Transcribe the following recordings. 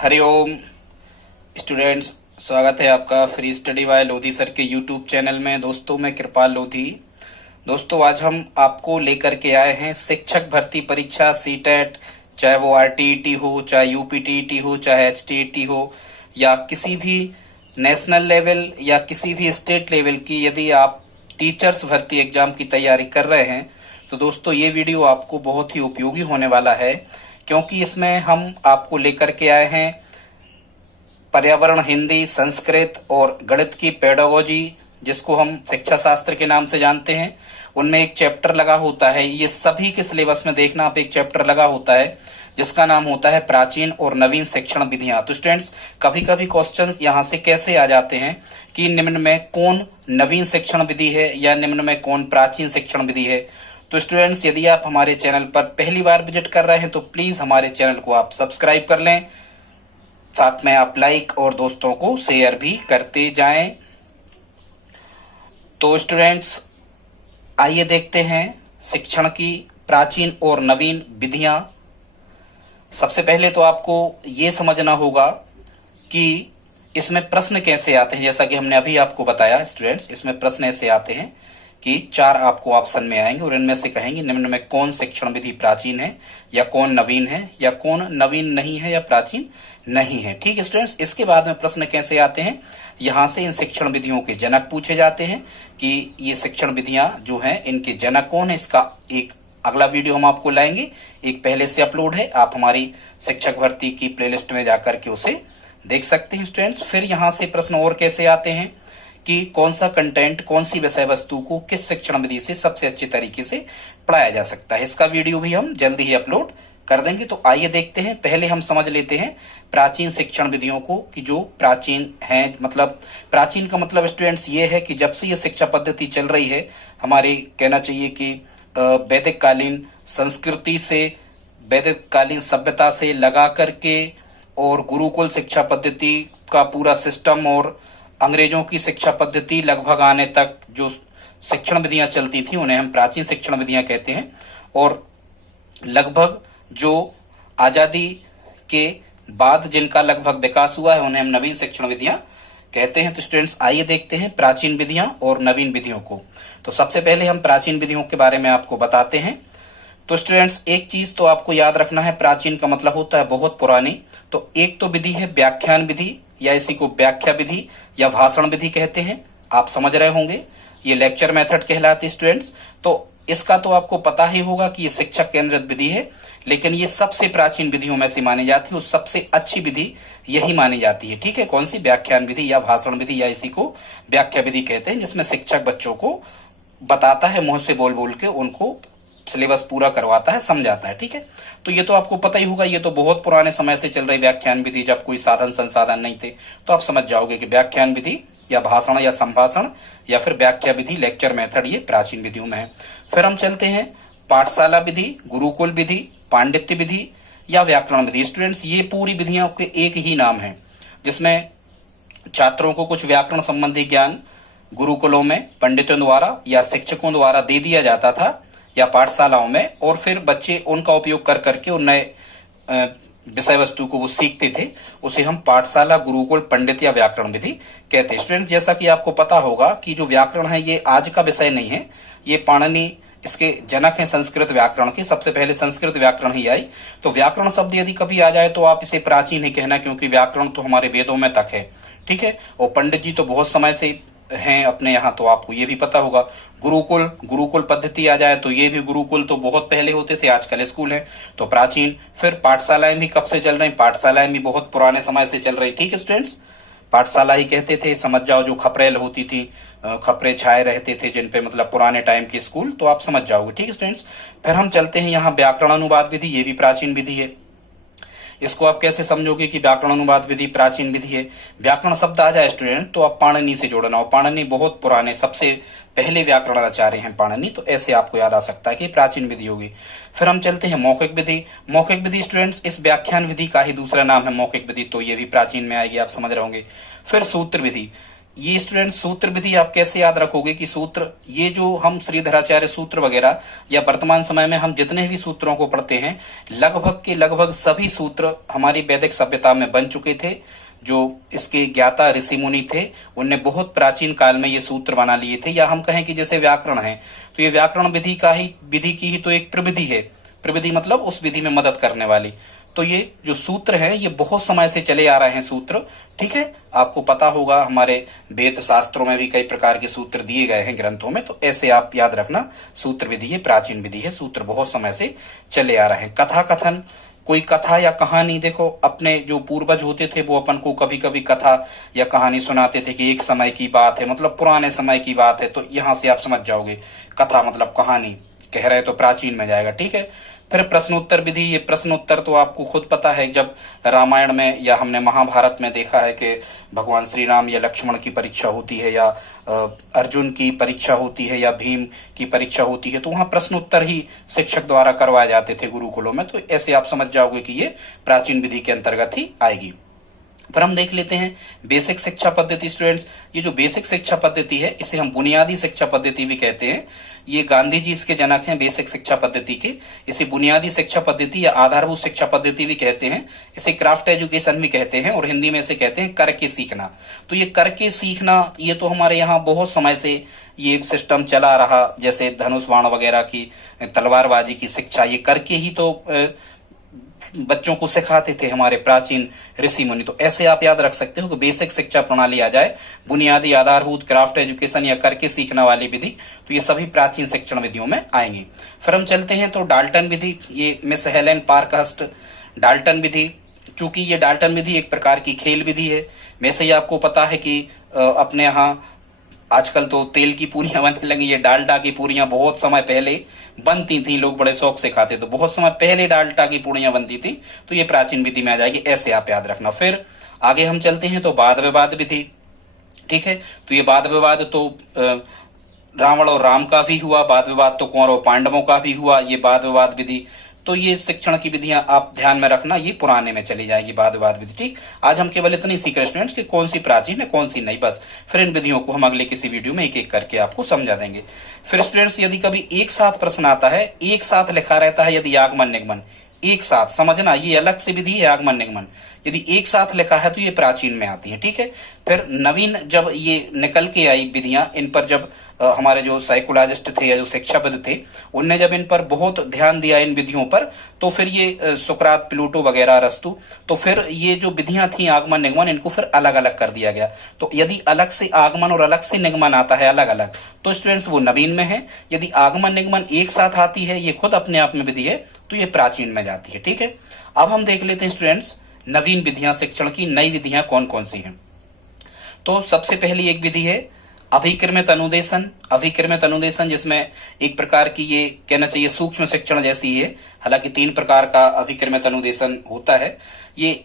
Hariom students, स्वागत है आपका free study bye Lodhi sir के यूट्यूब चैनल में। दोस्तों, मैं कृपाल लोधी। दोस्तों, आज हम आपको लेकर के आए हैं शिक्षक भर्ती परीक्षा सीटेट, चाहे वो आरटीईटी हो, चाहे यूपीटीईटी हो, चाहे एचटीईटी हो, या किसी भी नेशनल लेवल या किसी भी स्टेट लेवल की यदि आप टीचर्स भर्ती एग्जाम की तैयारी कर रहे हैं तो दोस्तों ये वीडियो आपको बहुत ही उपयोगी होने वाला है, क्योंकि इसमें हम आपको लेकर के आए हैं पर्यावरण, हिंदी, संस्कृत और गणित की पेडागोजी, जिसको हम शिक्षा शास्त्र के नाम से जानते हैं। उनमें एक चैप्टर लगा होता है, ये सभी के सिलेबस में देखना आप, एक चैप्टर लगा होता है जिसका नाम होता है प्राचीन और नवीन शिक्षण विधियां। तो स्टूडेंट्स, कभी कभी क्वेश्चंस यहाँ से कैसे आ जाते हैं कि निम्न में कौन नवीन शिक्षण विधि है या निम्न में कौन प्राचीन शिक्षण विधि है। तो स्टूडेंट्स, यदि आप हमारे चैनल पर पहली बार विजिट कर रहे हैं तो प्लीज हमारे चैनल को आप सब्सक्राइब कर लें, साथ में आप लाइक और दोस्तों को शेयर भी करते जाएं। तो स्टूडेंट्स, आइए देखते हैं शिक्षण की प्राचीन और नवीन विधियां। सबसे पहले तो आपको ये समझना होगा कि इसमें प्रश्न कैसे आते हैं। जैसा कि हमने अभी आपको बताया स्टूडेंट्स, इसमें प्रश्न ऐसे आते हैं कि 4 आपको ऑप्शन में आएंगे और इनमें से कहेंगे निम्न में कौन शिक्षण विधि प्राचीन है या कौन नवीन है या कौन नवीन नहीं है या प्राचीन नहीं है। ठीक है स्टूडेंट्स, इसके बाद में प्रश्न कैसे आते हैं, यहां से इन शिक्षण विधियों के जनक पूछे जाते हैं कि ये शिक्षण विधियां जो हैं इनके जनक कौन है। इसका एक अगला वीडियो हम आपको लाएंगे, एक पहले से अपलोड है, आप हमारी शिक्षक भर्ती की प्लेलिस्ट में जाकर के उसे देख सकते हैं स्टूडेंट्स। फिर यहाँ से प्रश्न और कैसे आते हैं कि कौन सा कंटेंट, कौन सी विषय वस्तु को किस शिक्षण विधि से सबसे अच्छे तरीके से पढ़ाया जा सकता है। इसका वीडियो भी हम जल्दी ही अपलोड कर देंगे। तो आइए देखते हैं, पहले हम समझ लेते हैं प्राचीन शिक्षण विधियों को कि जो प्राचीन हैं। मतलब प्राचीन का मतलब स्टूडेंट्स ये है कि जब से ये शिक्षा पद्धति चल रही है, हमारे कहना चाहिए कि वैदिक कालीन संस्कृति से, वैदिक कालीन सभ्यता से लगा करके और गुरुकुल शिक्षा पद्धति का पूरा सिस्टम और अंग्रेजों की शिक्षा पद्धति लगभग आने तक जो शिक्षण विधियां चलती थी उन्हें हम प्राचीन शिक्षण विधियां कहते हैं। और लगभग जो आजादी के बाद जिनका लगभग विकास हुआ है उन्हें हम नवीन शिक्षण विधियां कहते हैं। तो स्टूडेंट्स, आइए देखते हैं प्राचीन विधियां और नवीन विधियों को। तो सबसे पहले हम प्राचीन विधियों के बारे में आपको बताते हैं। तो स्टूडेंट्स, एक चीज तो आपको याद रखना है, प्राचीन का मतलब होता है बहुत पुरानी। तो एक तो विधि है व्याख्यान विधि, या इसी को व्याख्या विधि या भाषण विधि कहते हैं। आप समझ रहे होंगे, ये लेक्चर मेथड कहलाती है स्टूडेंट्स। तो इसका तो आपको पता ही होगा कि ये शिक्षक केंद्रित विधि है, लेकिन ये सबसे प्राचीन विधियों में से मानी जाती है और सबसे अच्छी विधि यही मानी जाती है। ठीक है, कौन सी? व्याख्यान विधि या भाषण विधि, या इसी को व्याख्या विधि कहते हैं, जिसमें शिक्षक बच्चों को बताता है, मुंह से बोल बोल के उनको सिलेबस पूरा करवाता है, समझाता है। ठीक है, तो ये तो आपको पता ही होगा, ये तो बहुत पुराने समय से चल रही व्याख्यान विधि। जब कोई साधन संसाधन नहीं थे तो आप समझ जाओगे कि व्याख्यान विधि या भाषण या संभाषण या फिर व्याख्या विधि, लेक्चर मेथड, ये प्राचीन विधियों में है। फिर हम चलते हैं पाठशाला विधि, गुरुकुल विधि, पांडित्य विधि या व्याकरण विधि। स्टूडेंट्स, ये पूरी विधियों के एक ही नाम है, जिसमें छात्रों को कुछ व्याकरण संबंधी ज्ञान गुरुकुलों में पंडितों द्वारा या शिक्षकों द्वारा दे दिया जाता था या पाठशालाओं में, और फिर बच्चे उनका उपयोग कर करके उन नए विषय वस्तु को वो सीखते थे। उसे हम पाठशाला, गुरुकुल, पंडित या व्याकरण विधि कहते हैं। स्टूडेंट, जैसा कि आपको पता होगा कि जो व्याकरण है ये आज का विषय नहीं है, ये पाणिनि इसके जनक हैं संस्कृत व्याकरण के। सबसे पहले संस्कृत व्याकरण ही आई। तो व्याकरण शब्द यदि कभी आ जाए तो आप इसे प्राचीन ही कहना, क्योंकि व्याकरण तो हमारे वेदों में तक है। ठीक है, और पंडित जी तो बहुत समय से हैं अपने यहाँ, तो आपको ये भी पता होगा। गुरुकुल पद्धति आ जाए तो ये भी, गुरुकुल तो बहुत पहले होते थे, आजकल स्कूल है, तो प्राचीन। फिर पाठशालाएं भी कब से चल रही? पाठशालाएं भी बहुत पुराने समय से चल रही। ठीक है स्टूडेंट्स, पाठशाला ही कहते थे, समझ जाओ, जो खपरेल होती थी, खपरे छाए रहते थे जिन पे, मतलब पुराने टाइम के स्कूल, तो आप समझ जाओगे। ठीक है स्टूडेंट्स, फिर हम चलते हैं यहाँ व्याकरण अनुवाद विधि, ये भी प्राचीन विधि है। इसको आप कैसे समझोगे कि व्याकरण अनुवाद विधि प्राचीन विधि है? व्याकरण शब्द आ जाए स्टूडेंट तो आप पाणिनि से जोड़ना हो। पाणिनि बहुत पुराने, सबसे पहले व्याकरण आचार्य हैं पाणिनि, तो ऐसे आपको याद आ सकता है कि प्राचीन विधि होगी। फिर हम चलते हैं मौखिक विधि। मौखिक विधि स्टूडेंट्स इस व्याख्यान विधि का ही दूसरा नाम है मौखिक विधि, तो ये भी प्राचीन में आएगी, आप समझ रहे होंगे। फिर सूत्र विधि, ये स्टूडेंट सूत्र विधि आप कैसे याद रखोगे कि सूत्र, ये जो हम श्रीधराचार्य सूत्र वगैरह या वर्तमान समय में हम जितने भी सूत्रों को पढ़ते हैं, लगभग के लगभग सभी सूत्र हमारी वैदिक सभ्यता में बन चुके थे। जो इसके ज्ञाता ऋषि मुनि थे, उनने बहुत प्राचीन काल में ये सूत्र बना लिए थे। या हम कहें कि जैसे व्याकरण है, तो ये व्याकरण विधि की ही तो एक प्रविधि है। प्रविधि मतलब उस विधि में मदद करने वाली। तो ये जो सूत्र है, ये बहुत समय से चले आ रहे हैं सूत्र। ठीक है, आपको पता होगा हमारे वेद शास्त्रों में भी कई प्रकार के सूत्र दिए गए हैं ग्रंथों में। तो ऐसे आप याद रखना, सूत्र विधि ये प्राचीन विधि है, सूत्र बहुत समय से चले आ रहे हैं। कथा कथन, कोई कथा या कहानी, देखो अपने जो पूर्वज होते थे वो अपन को कभी कभी कथा या कहानी सुनाते थे कि एक समय की बात है, मतलब पुराने समय की बात है। तो यहां से आप समझ जाओगे कथा मतलब कहानी, कह रहे तो प्राचीन में जाएगा। ठीक है, फिर प्रश्नोत्तर विधि, ये प्रश्नोत्तर तो आपको खुद पता है, जब रामायण में या हमने महाभारत में देखा है कि भगवान श्री राम या लक्ष्मण की परीक्षा होती है, या अर्जुन की परीक्षा होती है, या भीम की परीक्षा होती है, तो वहां प्रश्नोत्तर ही शिक्षक द्वारा करवाए जाते थे गुरुकुलों में। तो ऐसे आप समझ जाओगे कि ये प्राचीन विधि के अंतर्गत ही आएगी। पर हम देख लेते हैं बेसिक शिक्षा पद्धति। स्टूडेंट्स, ये जो बेसिक शिक्षा पद्धति है, इसे हम बुनियादी शिक्षा पद्धति भी कहते हैं। ये गांधी जी इसके जनक हैं बेसिक शिक्षा पद्धति के। इसे बुनियादी शिक्षा पद्धति या आधारभूत शिक्षा पद्धति भी कहते हैं। इसे क्राफ्ट एजुकेशन भी कहते हैं, और हिंदी में इसे कहते हैं करके सीखना। तो ये करके सीखना, ये तो हमारे यहाँ बहुत समय से ये सिस्टम चला रहा। जैसे धनुष बाण वगैरह की, तलवारबाजी की शिक्षा, ये करके ही तो बच्चों को सिखाते थे हमारे प्राचीन ऋषि मुनि। तो ऐसे आप याद रख सकते हो कि बेसिक शिक्षा प्रणाली आ जाए, बुनियादी, आधारभूत, क्राफ्ट एजुकेशन या करके सीखना वाली विधि, तो ये सभी प्राचीन शिक्षण विधियों में आएंगी। फिर हम चलते हैं तो डाल्टन विधि, ये मिस हेलेन पार्कहर्स्ट डाल्टन विधि। चूंकि ये डाल्टन विधि एक प्रकार की खेल विधि है। वैसे ही आपको पता है कि अपने यहाँ आजकल तो तेल की पूरियां बनने लगी है, डालडा की पूरियां बहुत समय पहले बनती थी, लोग बड़े शौक से खाते, तो बहुत समय पहले डालडा की पूरियां बनती थी। तो ये प्राचीन विधि में आ जाएगी, ऐसे आप याद रखना। फिर आगे हम चलते हैं तो वाद विवाद विधि। ठीक है, तो ये वाद विवाद तो रावण और राम का भी हुआ, वाद विवाद तो कौरव पांडवों का भी हुआ, ये वाद विवाद विधि। तो ये शिक्षण की विधियां आप ध्यान में रखना, ये पुराने में चली जाएगी वाद विवाद विधि। ठीक, आज हम केवल इतनी सीख रहे स्टूडेंट्स कि कौन सी प्राचीन है कौन सी नहीं, बस। फिर इन विधियों को हम अगले किसी वीडियो में एक एक करके आपको समझा देंगे। फिर स्टूडेंट्स, यदि कभी एक साथ प्रश्न आता है, एक साथ लिखा रहता है, यदि आगमन निगमन एक साथ, समझना ये अलग से विधि है आगमन निगमन, यदि एक साथ लिखा है तो ये प्राचीन में आती है। ठीक है, फिर नवीन जब ये निकल के आई विधियां, इन पर जब हमारे जो साइकोलॉजिस्ट थे या जो शिक्षाविद थे, उनने जब इन पर बहुत ध्यान दिया इन विधियों पर, तो फिर ये सुकरात, प्लूटो वगैरह, अरस्तु, तो फिर ये जो विधियां थी आगमन निगमन, इनको फिर अलग अलग कर दिया गया। तो यदि अलग से आगमन और अलग से निगमन आता है अलग अलग, तो स्टूडेंट्स वो नवीन में है। यदि आगमन निगमन एक साथ आती है, ये खुद अपने आप में विधि है, तो ये प्राचीन में जाती है। ठीक है, अब हम देख लेते हैं स्टूडेंट्स नवीन विधियां शिक्षण की, नई विधियां कौन कौन सी हैं। तो सबसे पहली एक विधि है अभिक्रमित अनुदेशन। अभिक्रमित अनुदेशन, जिसमें एक प्रकार की ये कहना चाहिए सूक्ष्म शिक्षण जैसी है, हालांकि 3 प्रकार का अभिक्रमित अनुदेशन होता है। ये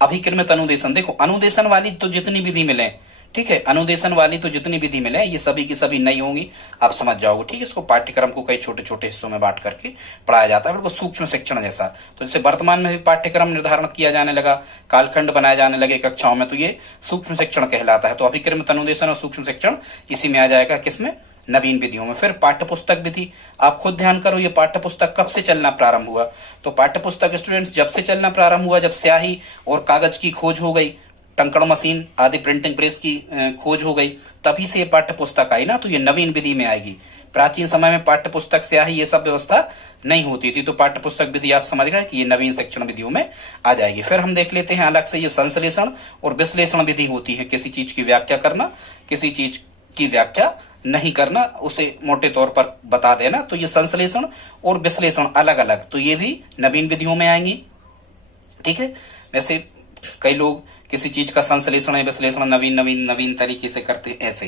अभिक्रमित अनुदेशन, देखो अनुदेशन वाली तो जितनी विधि मिले, ठीक है, अनुदेशन वाली तो जितनी विधि मिले, ये सभी की सभी नहीं होंगी, आप समझ जाओगे। ठीक है, इसको पाठ्यक्रम को कई छोटे छोटे हिस्सों में बांट करके पढ़ाया जाता है, बिल्कुल सूक्ष्म शिक्षण जैसा। तो जैसे वर्तमान में भी पाठ्यक्रम निर्धारण किया जाने लगा, कालखंड बनाए जाने लगे कक्षाओं में, तो ये सूक्ष्म शिक्षण कहलाता है। तो अभिक्रमित अनुदेशन और सूक्ष्म शिक्षण इसी में आ जाएगा, किसमें, नवीन विधियों में। फिर पाठ्यपुस्तक विधि, आप खुद ध्यान करो ये पाठ्यपुस्तक कब से चलना प्रारंभ हुआ। तो पाठ्यपुस्तक स्टूडेंट्स जब से चलना प्रारंभ हुआ, जब स्याही और कागज की खोज हो गई, टंकण मशीन आदि प्रिंटिंग प्रेस की खोज हो गई, तभी से ये पाठ्य पुस्तक आई ना, तो ये नवीन विधि में आएगी। प्राचीन समय में पाठ्य पुस्तक स्याही ये सब व्यवस्था नहीं होती थी, तो पाठ्य पुस्तक विधि आप समझ गए कि ये नवीन शिक्षण विधियों में आ जाएगी। फिर हम देख लेते हैं अलग से ये संश्लेषण और विश्लेषण विधि होती है। किसी चीज की व्याख्या करना, किसी चीज की व्याख्या नहीं करना, उसे मोटे तौर पर बता देना, तो ये संश्लेषण और विश्लेषण अलग अलग, तो ये भी नवीन विधियों में आएंगी। ठीक है, वैसे कई लोग किसी चीज का संश्लेषण या विश्लेषण नवीन नवीन नवीन तरीके से करते हैं, ऐसे।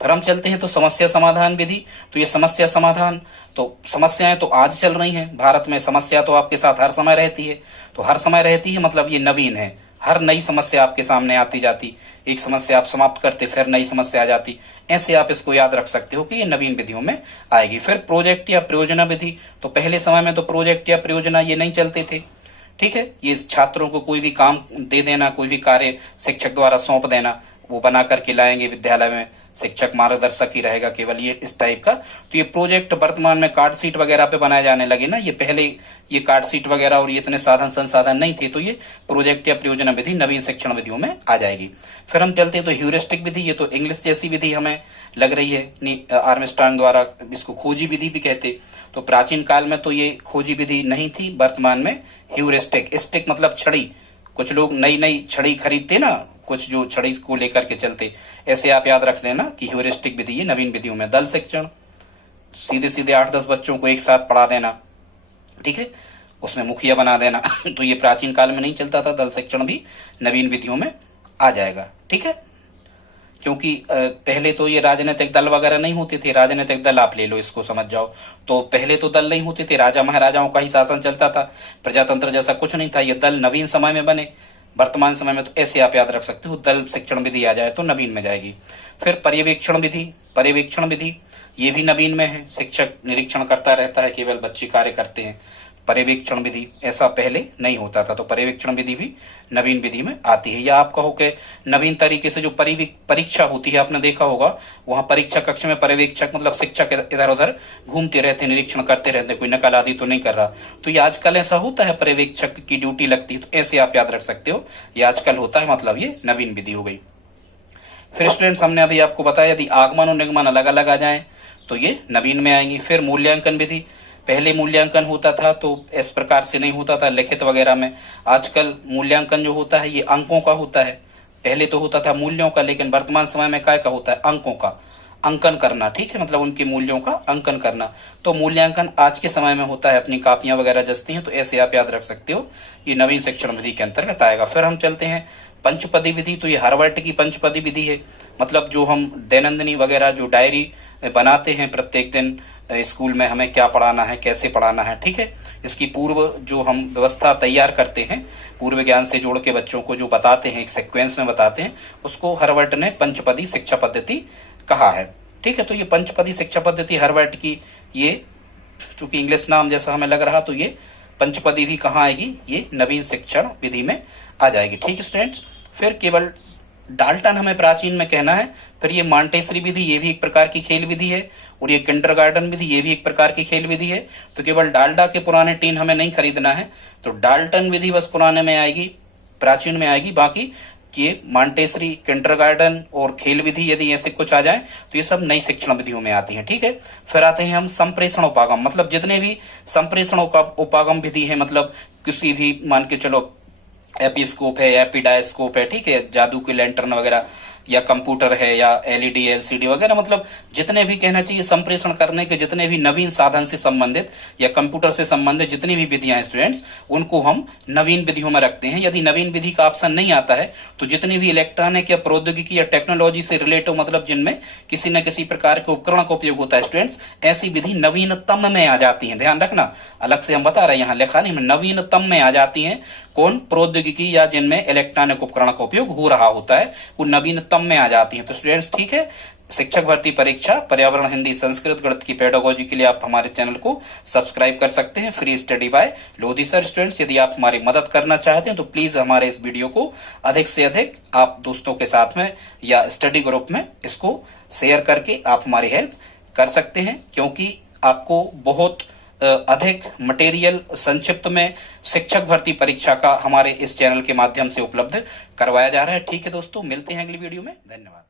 फिर हम चलते हैं तो समस्या समाधान विधि। तो ये समस्या समाधान, तो समस्याएं तो आज चल रही हैं भारत में, समस्या तो आपके साथ हर समय रहती है, तो हर समय रहती है मतलब ये नवीन है। हर नई समस्या आपके सामने आती जाती, एक समस्या आप समाप्त करते फिर नई समस्या आ जाती, ऐसे आप इसको याद रख सकते हो कि ये नवीन विधियों में आएगी। फिर प्रोजेक्ट या प्रयोजना विधि, तो पहले समय में तो प्रोजेक्ट या प्रयोजना ये नहीं चलते थे। ठीक है, ये छात्रों को कोई भी काम दे देना, कोई भी कार्य शिक्षक द्वारा सौंप देना, वो बना करके लाएंगे विद्यालय में, शिक्षक मार्गदर्शक ही रहेगा केवल, ये इस टाइप का। तो ये प्रोजेक्ट वर्तमान में कार्ड सीट वगैरह पे बनाए जाने लगे ना, ये पहले ये कार्ड सीट वगैरह और ये इतने साधन संसाधन नहीं थे, तो ये प्रोजेक्ट या परियोजना विधि नवीन शिक्षण विधियों में आ जाएगी। फिर हम चलते हैं तो ह्यूरिस्टिक विधि, ये तो इंग्लिश जैसी विधि हमें लग रही है, आर्मस्ट्रांग द्वारा इसको खोजी विधि भी कहते। तो प्राचीन काल में तो ये खोजी विधि नहीं थी, वर्तमान में ह्यूरिस्टिक, स्टिक मतलब छड़ी, कुछ लोग नई नई छड़ी खरीदते ना, कुछ जो छड़ी को लेकर के चलते, ऐसे आप याद रख लेना कि ह्यूरिस्टिक विधि ये नवीन विधियों में। दल शिक्षण, सीधे सीधे 8-10 बच्चों को एक साथ पढ़ा देना, ठीक है, उसमें मुखिया बना देना तो ये प्राचीन काल में नहीं चलता था, दल शिक्षण भी नवीन विधियों में आ जाएगा, ठीक है। क्योंकि पहले तो ये राजनीतिक दल वगैरह नहीं होते थे, राजनीतिक दल आप ले लो, इसको समझ जाओ, तो पहले तो दल नहीं होते थे, राजा महाराजाओं का ही शासन चलता था, प्रजातंत्र जैसा कुछ नहीं था। ये दल नवीन समय में बने, वर्तमान समय में तो ऐसे आप याद रख सकते हो, दल शिक्षण विधि आ जाए तो नवीन में जाएगी। फिर पर्यवेक्षण विधि, पर्यवेक्षण विधि ये भी नवीन में है, शिक्षक निरीक्षण करता रहता है, केवल बच्चे कार्य करते हैं। पर्यवेक्षण विधि ऐसा पहले नहीं होता था, तो पर्यवेक्षण विधि भी नवीन विधि में आती है। या आप कहो कि नवीन तरीके से जो परीक्षा होती है, आपने देखा होगा वहां परीक्षा कक्ष में पर्यवेक्षक मतलब शिक्षक इधर उधर घूमते रहते, निरीक्षण करते रहते, कोई नकल आदि तो नहीं कर रहा। तो ये आजकल ऐसा होता है, पर्यवेक्षक की ड्यूटी लगती है, तो ऐसे आप याद रख सकते हो, ये आजकल होता है, मतलब ये नवीन विधि हो गई। फिर स्टूडेंट्स हमने अभी आपको बताया यदि आगमन और निगमन अलग अलग आ जाए तो ये नवीन में आएंगी। फिर मूल्यांकन विधि, पहले मूल्यांकन होता था तो इस प्रकार से नहीं होता था लिखित वगैरह में, आजकल मूल्यांकन जो होता है ये अंकों का होता है। पहले तो होता था मूल्यों का, लेकिन वर्तमान समय में काय का होता है, अंकों का, अंकन करना, ठीक है, मतलब उनके मूल्यों का अंकन करना। तो मूल्यांकन आज के समय में होता है, अपनी कापियां वगैरह जचती हैं, तो ऐसे आप याद रख सकते हो, ये नवीन शिक्षण विधि के अंतर्गत आएगा। फिर हम चलते हैं पंचपदी विधि, तो ये हर वर्ष की पंचपदी विधि है, मतलब जो हम दैनंदिनी वगैरह जो डायरी बनाते हैं प्रत्येक दिन, स्कूल में हमें क्या पढ़ाना है, कैसे पढ़ाना है, ठीक है, इसकी पूर्व जो हम व्यवस्था तैयार करते हैं, पूर्व ज्ञान से जोड़ के बच्चों को जो बताते हैं, एक सीक्वेंस में बताते हैं, उसको हर्वर्ट ने पंचपदी शिक्षा पद्धति कहा है, ठीक है। तो ये पंचपदी शिक्षा पद्धति हर्वर्ट की, ये चूंकि इंग्लिश नाम जैसा हमें लग रहा, तो ये पंचपदी भी कहाँ आएगी, ये नवीन शिक्षण विधि में आ जाएगी, ठीक है स्टूडेंट्स। फिर केवल डाल्टन हमें प्राचीन में कहना है। फिर ये मॉन्टेसरी विधि, ये भी एक प्रकार की खेल विधि है, और ये किंडरगार्टन विधि, ये भी एक प्रकार की खेल विधि है। तो केवल डालडा के पुराने टीन हमें नहीं खरीदना है, तो डाल्टन विधि बस पुराने में आएगी, प्राचीन में आएगी, बाकी ये मॉन्टेसरी, किंडरगार्टन और खेल विधि यदि ऐसे कुछ आ जाए तो ये सब नई शिक्षण विधियों में आती है, ठीक है। फिर आते हैं हम संप्रेषण उपागम, मतलब जितने भी संप्रेषण उपागम विधि है, मतलब किसी भी मान के चलो एपीस्कोप है, एपीडायस्कोप है, ठीक है, जादू की लैंटर्न वगैरह, या कंप्यूटर है, या एलईडी एलसीडी वगैरह, मतलब जितने भी कहना चाहिए संप्रेषण करने के जितने भी नवीन साधन से संबंधित या कंप्यूटर से संबंधित जितनी भी विधियां हैं स्टूडेंट्स, उनको हम नवीन विधियों में रखते हैं। यदि नवीन विधि का ऑप्शन नहीं आता है तो जितनी भी इलेक्ट्रॉनिक या प्रौद्योगिकी या टेक्नोलॉजी से रिलेटेड, मतलब जिनमें किसी न किसी प्रकार के उपकरण का उपयोग होता है स्टूडेंट्स, ऐसी विधि नवीनतम में आ जाती है। ध्यान रखना, अलग से हम बता रहे हैं, यहाँ लिखा नहीं, नवीनतम में आ जाती है। कौन? प्रौद्योगिकी या जिनमें इलेक्ट्रॉनिक उपकरण का उपयोग हो रहा होता है, वो नवीनतम में आ जाती है। तो स्टूडेंट्स ठीक है, शिक्षक भर्ती परीक्षा, पर्यावरण, हिंदी, संस्कृत, गणित की पेडागोजी के लिए आप हमारे चैनल को सब्सक्राइब कर सकते हैं। Free study bye Lodhi sir. Students यदि आप हमारी मदद करना चाहते हैं तो प्लीज हमारे इस वीडियो को अधिक से अधिक आप दोस्तों के साथ में या स्टडी ग्रुप में इसको शेयर करके आप हमारी हेल्प कर सकते हैं, क्योंकि आपको बहुत अधिक मटेरियल संक्षिप्त में शिक्षक भर्ती परीक्षा का हमारे इस चैनल के माध्यम से उपलब्ध करवाया जा रहा है। ठीक है दोस्तों, मिलते हैं अगली वीडियो में। धन्यवाद।